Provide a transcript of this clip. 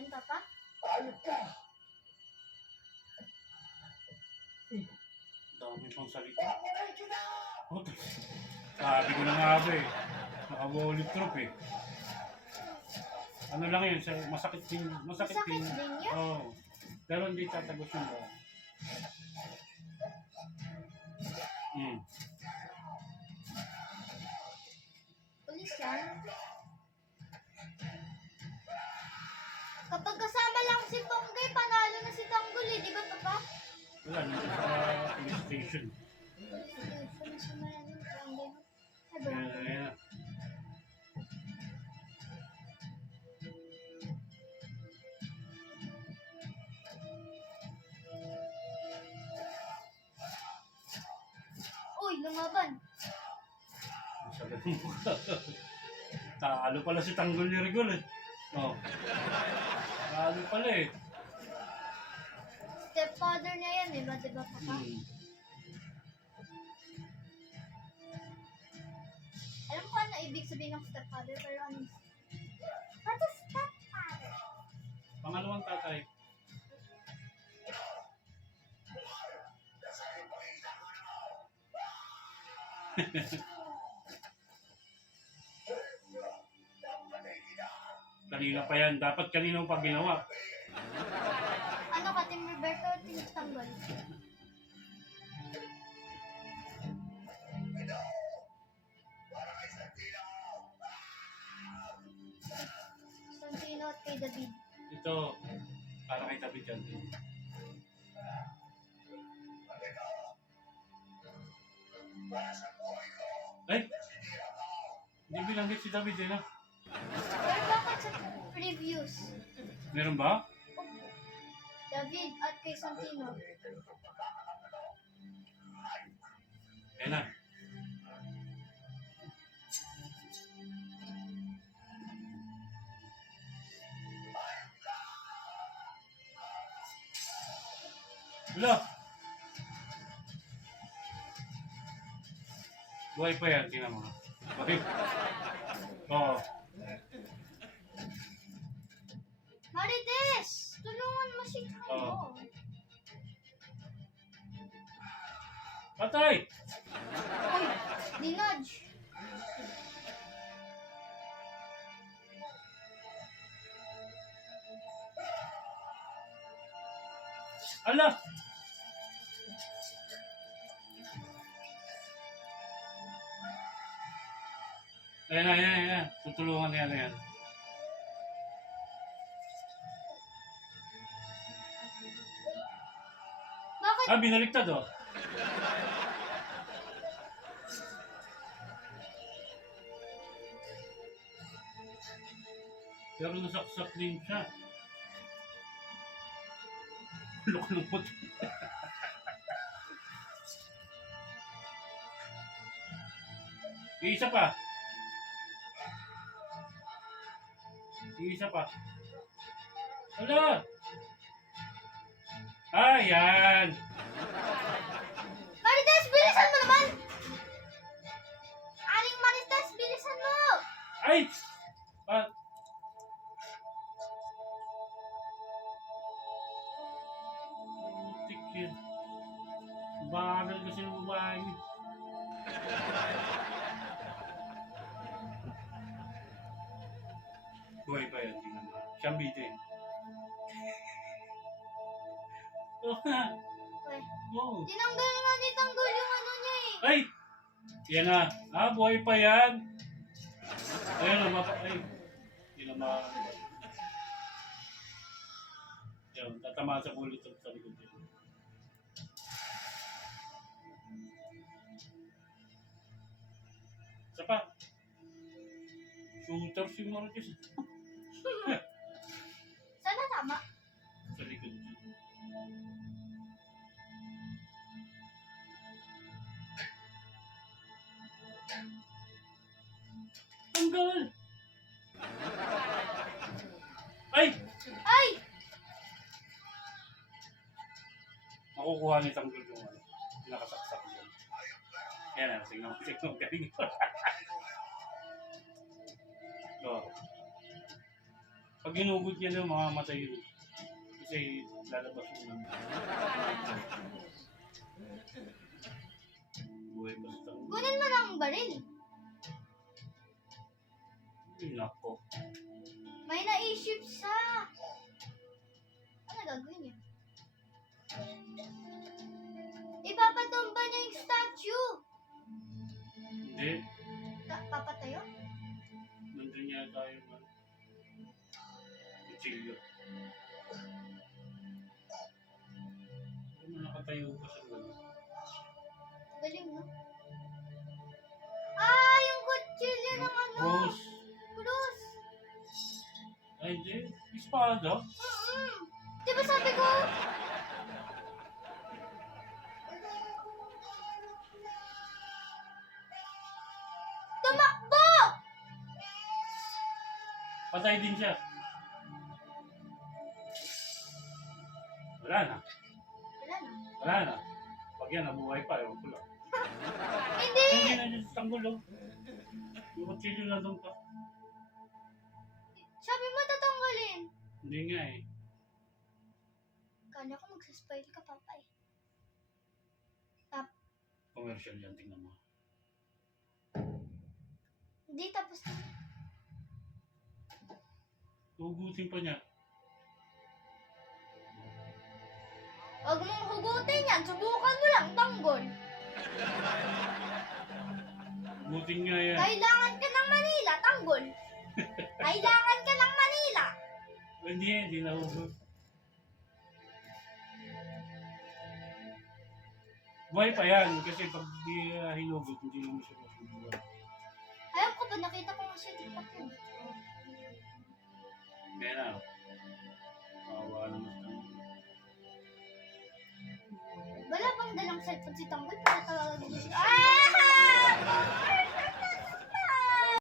yan, Papa? Dami pang salita. Sabi ko na nga ba eh. Naka-wally troop eh. Ano lang yun, masakit din. Masakit din. din yun? Oo. Pero hindi tatagos yung buwan. Pulis yan. Kapag kasama lang si Ponggay, panalo na si Tanggol eh, di ba, Papa? Wala, nandun sa police station. Ayan, ayan. Uy, lumaban. Masagal mo. Talo pala si Tanggol ni Rigol eh. Oh. Talo pala eh. Stepfather niya yan eh, ba, di ba, Papa? Alam ko ano ibig sabihin ng stepfather, pero ano? What is stepfather? Pangalawang tatay. Kanina pa yan. Dapat kanina pa ginawa. Ano ka, Team Roberto o Team Tanggol? Santino at kay David. Ito, para kay David yan. Ay! Hindi binanggit si David eh, no? Pero bakit sa previews? Meron ba? David at kay Santino. Ayan na. Wala! Buhay pa yan, tingnan mo. Okay? Oo. Marites! Tulungan mo si Tanggol. Oo. Patay! Uy! Dinudge! Ala! Ayan na, ayan, ayan. Tutulungan yan, ayan. Bakit? Ah, binaliktad oh. Pero nasaksak din siya. Loko ng puti. Isa pa. Isa pa. Hala! Ayan! Marites, bilisan mo naman! Aling Marites, bilisan mo! Ay! Ah! Putik yan. Bagal kasi ng babae. Buhay pa yan, tingnan mo. Siyang bitin. Oo nga. Uy, Oo. tinanggal nga ni Tanggol yung ano niya eh. Ay! Yan na. Ah, buhay pa yan. Ayun na, ay. Hindi na yan, tatamaan sa bullet sa likod niya. Isa pa. Shooter si Marcus. Sana tama. Sa likod niya. Tanggal! Ay! Ay! Makukuha ni Tanggol yung ano. Nakasaksak yun. Ayan na, tingnan mo. Galing. Oh. Pag hinugod niya na, mamamatay yun. Kasi lalabas yung buhay pa sa tanggol. Kunin mo ng baril. Ay, nako. May naisip siya. Ano gagawin niya? Ipapatumba niya yung statue. Hindi. Papatayo? Nandun niya tayo man. Kutsilyo. Ano nakatayo pa sa gano'n? Galing, no? Ah, yung kutsilyo ng ano? Rose. Cross. Ay, hindi. Espada. Di ba sabi ko? Tumakbo! Patay din siya. Wala na. Wala na. Wala na. Pag yan, nabuhay pa. Ewan ko lang. Hindi! Hindi na yung tanggol, oh. Yung kutsilyo na doon pa. Sabi mo tatanggalin. Hindi nga eh. Kanya ko magsaspoil ka, papa eh. Commercial yan, tingnan mo. Hindi, tapos na. Hugutin pa niya. Huwag mong hugutin yan. Subukan mo lang, tanggol. Hugutin nga yan. Kailangan ka ng Manila, tanggol. Kailangan ka ng Manila. Hindi na hugot. Buhay pa yan, kasi pag di hinugot, hindi mo siya masubuhan. Ayaw ko ba, nakita ko nga siya TikTok ko. Kaya na, mawawa naman sa Wala bang dalang cellphone si tanggol para tawagin niya